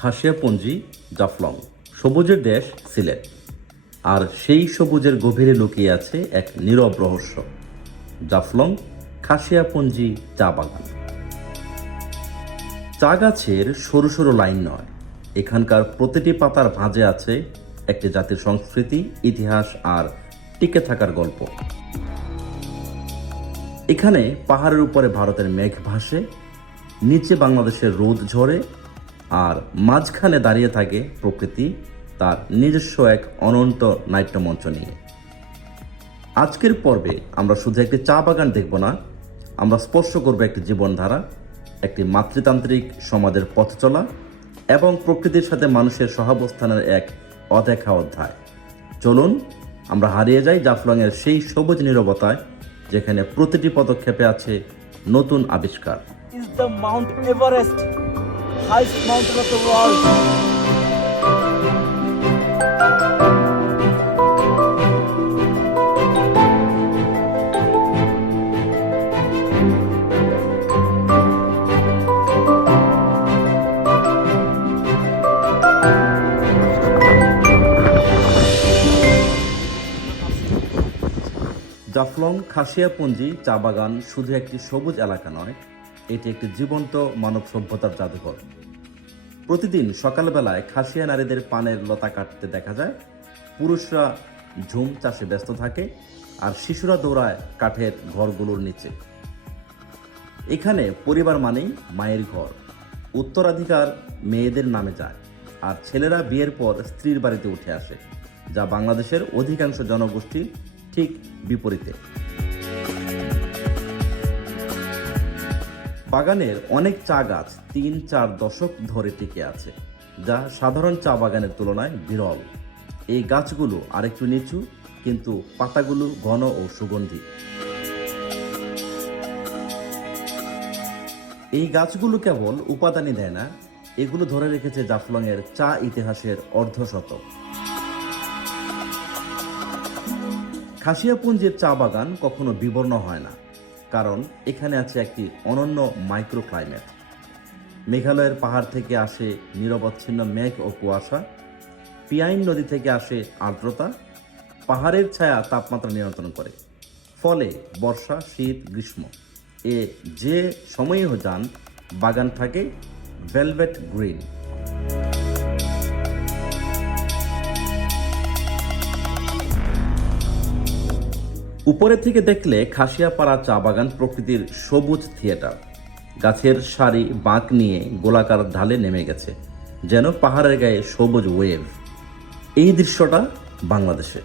খাসিয়াপঞ্জি জাফলং, সবুজের দেশ সিলেট। আর সেই সবুজের গভীরে লুকিয়ে আছে এক নীরব রহস্য, জাফলং খাসিয়াপঞ্জি চা বাগান। চা গাছের সরু সরু লাইন নয়, এখানকার প্রতিটি পাতার ভাঁজে আছে একটি জাতির সংস্কৃতি, ইতিহাস আর টিকে থাকার গল্প। এখানে পাহাড়ের উপরে ভারতের মেঘ ভাসে, নিচে বাংলাদেশের রোদ ঝরে, আর মাঝখানে দাঁড়িয়ে থাকে প্রকৃতি তার নিজস্ব এক অনন্ত নাট্যমঞ্চ নিয়ে। আজকের পর্বে আমরা শুধু একটি চা বাগান দেখব না, আমরা স্পর্শ করব একটি জীবনধারা, একটি মাতৃতান্ত্রিক সমাজের পথ চলা এবং প্রকৃতির সাথে মানুষের সহাবস্থানের এক অদেখা অধ্যায়। চলুন আমরা হারিয়ে যাই জাফলংয়ের সেই সবুজ নীরবতায়, যেখানে প্রতিটি পদক্ষেপে আছে নতুন আবিষ্কার। Is the Mount Everest, highest mountain of the world. Jaflong খাসিয়াপঞ্জি চা বাগান শুধু একটি সবুজ এলাকা নয়, এটি একটি জীবন্ত মানব সভ্যতার জাদুঘর। প্রতিদিন সকালবেলায় খাসিয়া নারীদের পানের লতা কাটতে দেখা যায়, পুরুষরা ঝুম চাষে ব্যস্ত থাকে আর শিশুরা দৌড়ায় কাঠের ঘরগুলোর নিচে। এখানে পরিবার মানেই মায়ের ঘর, উত্তরাধিকার মেয়েদের নামে যায় আর ছেলেরা বিয়ের পর স্ত্রীর বাড়িতে উঠে আসে, যা বাংলাদেশের অধিকাংশ জনগোষ্ঠী ঠিক বিপরীতে। বাগানের অনেক চা গাছ ৩-৪ দশক ধরে টিকে আছে, যা সাধারণ চা বাগানের তুলনায় বিরল। এই গাছগুলো আরেকটু নিচু, কিন্তু পাতাগুলো ঘন ও সুগন্ধি। এই গাছগুলো কেবল উপাদানই দেয় না, এগুলো ধরে রেখেছে জাফলংয়ের চা ইতিহাসের অর্ধশতক। খাসিয়াপঞ্জির চা বাগান কখনো বিবর্ণ হয় না, কারণ এখানে আছে একটি অনন্য মাইক্রো ক্লাইমেট। মেঘালয়ের পাহাড় থেকে আসে নিরবচ্ছিন্ন মেঘ ও কুয়াশা, পিয়াইন নদী থেকে আসে আর্দ্রতা, পাহাড়ের ছায়া তাপমাত্রা নিয়ন্ত্রণ করে। ফলে বর্ষা, শীত, গ্রীষ্ম যে সময়ই যান, বাগান থাকে ভেলভেট গ্রিন। উপরে থেকে দেখলে খাসিয়াপাড়া চা বাগান প্রকৃতির সবুজ থিয়েটার। গাছের সারি বাঁক নিয়ে গোলাকার ঢালে নেমে গেছে, যেন পাহাড়ের গায়ে সবুজ ওয়েভ। এই দৃশ্যটা বাংলাদেশে।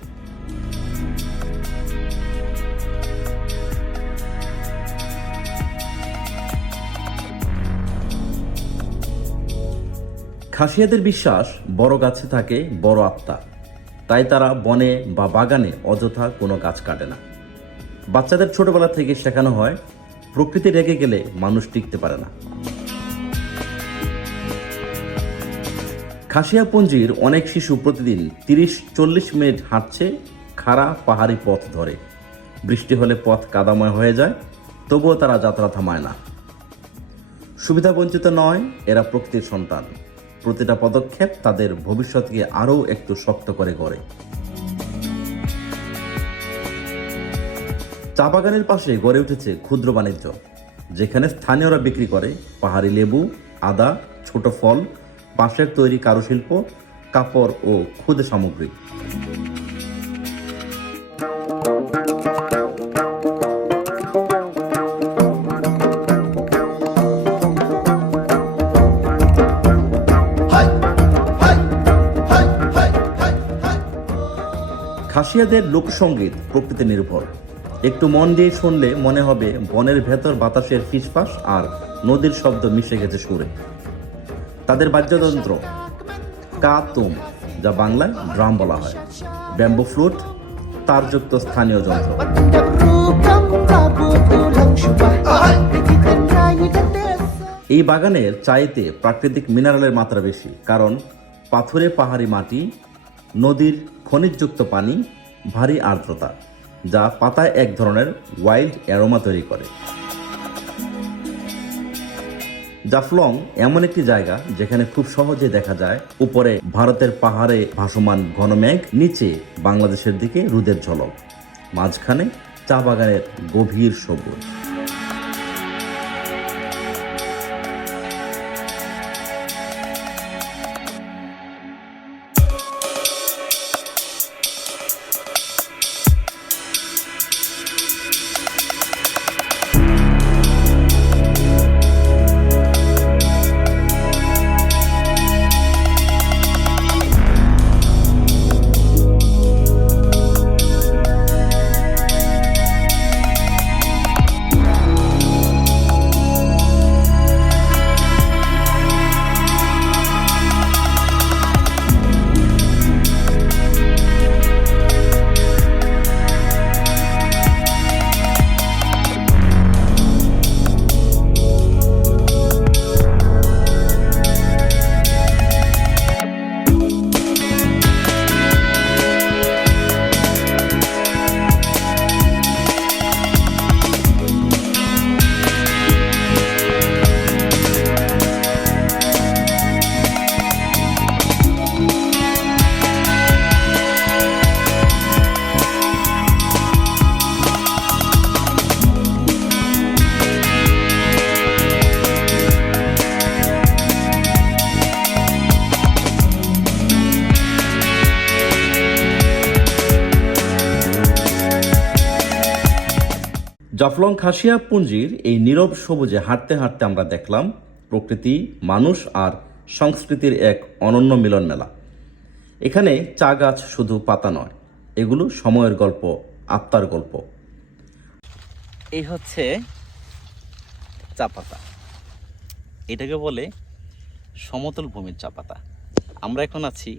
খাসিয়াদের বিশ্বাস, বড় গাছে থাকে বড় আত্মা, তাই তারা বনে বা বাগানে অযথা কোনো গাছ কাটে না। বাচ্চাদের ছোটবেলা থেকে শেখানো হয়, প্রকৃতি রেগে গেলে মানুষ টিকতে পারে না। খাসিয়াপঞ্জির অনেক শিশু প্রতিদিন 30-40 মিনিট হাঁটছে খাড়া পাহাড়ি পথ ধরে। বৃষ্টি হলে পথ কাদাময় হয়ে যায়, তবুও তারা যাত্রা থামায় না। সুবিধাবঞ্চিত নয়, এরা প্রকৃতির সন্তান। প্রতিটা পদক্ষেপ তাদের ভবিষ্যৎকে আরও একটু শক্ত করে গড়ে। চা বাগানের পাশে গড়ে উঠেছে ক্ষুদ্র বাণিজ্য, যেখানে স্থানীয়রা বিক্রি করে পাহাড়ি লেবু, আদা, ছোট ফল, বাঁশের তৈরি কারুশিল্প, কাপড় ও ক্ষুদে সামগ্রী। খাসিয়াদের লোকসঙ্গীত প্রকৃতি নির্ভর। একটু মন দিয়ে শুনলে মনে হবে বনের ভেতর বাতাসের ফিসফাস আর নদীর শব্দ মিশে গেছে সুরে। তাদের বাদ্যযন্ত্র কাতুম, যা বাংলায় ড্রাম বলা হয়, ব্যাম্বু ফ্লুট, তারযুক্ত স্থানীয় যন্ত্র। এই বাগানের চাইতে প্রাকৃতিক মিনারেলের মাত্রা বেশি, কারণ পাথুরে পাহাড়ি মাটি, নদীর খনিজযুক্ত পানি, ভারী আর্দ্রতা, যা পাতায় এক ধরনের ওয়াইল্ড অ্যারোমা তৈরি করে। জাফলং এমন একটি জায়গা যেখানে খুব সহজে দেখা যায় উপরে ভারতের পাহাড়ে ভাসমান ঘন মেঘ, নিচে বাংলাদেশের দিকে রোদের ঝলক, মাঝখানে চা বাগানের গভীর সবুজ। জাফলং খাসিয়া পুঞ্জির এই নীরব সবুজে হাঁটতে হাঁটতে আমরা দেখলাম প্রকৃতি, মানুষ আর সংস্কৃতির এক অনন্য মিলন মেলা। এখানে চা গাছ শুধু পাতা নয়, এগুলো সময়ের গল্প, আত্মার গল্প। এই হচ্ছে চা পাতা, এটাকে বলে সমতল ভূমির চা পাতা। আমরা এখন আছি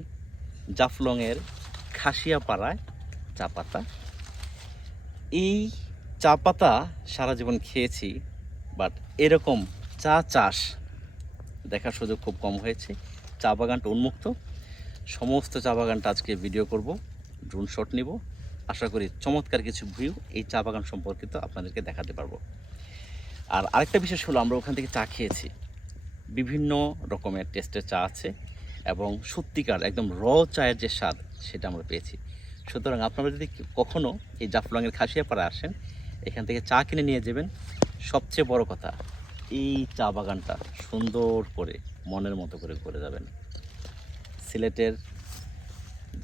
জাফলংয়ের খাসিয়াপাড়ায়। চা পাতা, এই চা পাতা সারা জীবন খেয়েছি, বাট এরকম চা চাষ দেখার সুযোগ খুব কম হয়েছে। চা বাগানটা উন্মুক্ত, সমস্ত চা বাগানটা আজকে ভিডিও করব, ড্রোন শট নিব। আশা করি চমৎকার কিছু ভিউ এই চা বাগান সম্পর্কিত আপনাদেরকে দেখাতে পারবো। আর আরেকটা বিশেষ হলো, আমরা ওখান থেকে চা খেয়েছি, বিভিন্ন রকমের টেস্টের চা আছে এবং সত্যিকার একদম চায়ের যে স্বাদ সেটা আমরা পেয়েছি। সুতরাং আপনারা যদি কখনো এই জাফলংয়ের খাসিয়াপাড়া আসেন, এখান থেকে চা কিনে নিয়ে যাবেন। সবচেয়ে বড় কথা, এই চা বাগানটা সুন্দর করে মনের মতো করে যাবেন। সিলেটের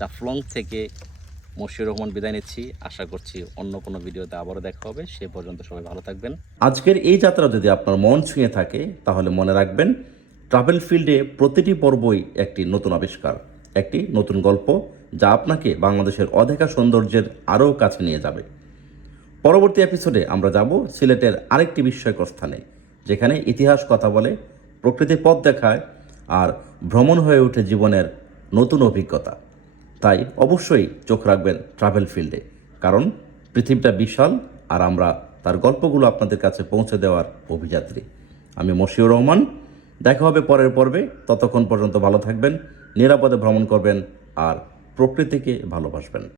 জাফলং থেকে মশিউর রহমান বিদায় নিচ্ছি। আশা করছি অন্য কোনো ভিডিওতে আবারও দেখা হবে। সে পর্যন্ত সবাই ভালো থাকবেন। আজকের এই যাত্রা যদি আপনার মন ছুঁয়ে থাকে, তাহলে মনে রাখবেন ট্রাভেল ফিল্ডে প্রতিটি পর্বই একটি নতুন আবিষ্কার, একটি নতুন গল্প, যা আপনাকে বাংলাদেশের অদেখা সৌন্দর্যের আরও কাছে নিয়ে যাবে। পরবর্তী এপিসোডে আমরা যাব সিলেটের আরেকটি বিস্ময়কর স্থানে, যেখানে ইতিহাস কথা বলে, প্রকৃতির পথ দেখায় আর ভ্রমণ হয়ে ওঠে জীবনের নতুন অভিজ্ঞতা। তাই অবশ্যই চোখ রাখবেন ট্রাভেল ফিল্ডে, কারণ পৃথিবীটা বিশাল আর আমরা তার গল্পগুলো আপনাদের কাছে পৌঁছে দেওয়ার অভিযাত্রী। আমি মশিউর রহমান, দেখা হবে পরের পর্বে। ততক্ষণ পর্যন্ত ভালো থাকবেন, নিরাপদে ভ্রমণ করবেন আর প্রকৃতিকে ভালোবাসবেন।